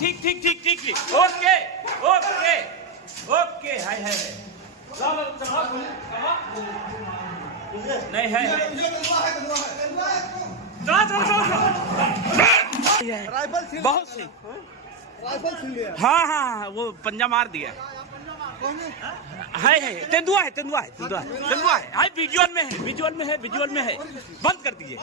ठीक ठीक ठीक ठीक ठीक ओके ओके ओके हाय हाय नहीं है बहुत सी हाँ हाँ वो पंजा मार दिया है तेंदुआ है तेंदुआ है तेंदुआ है तेंदुआ है विजुअल में है विजुअल में है विजुअल में है बंद कर दिए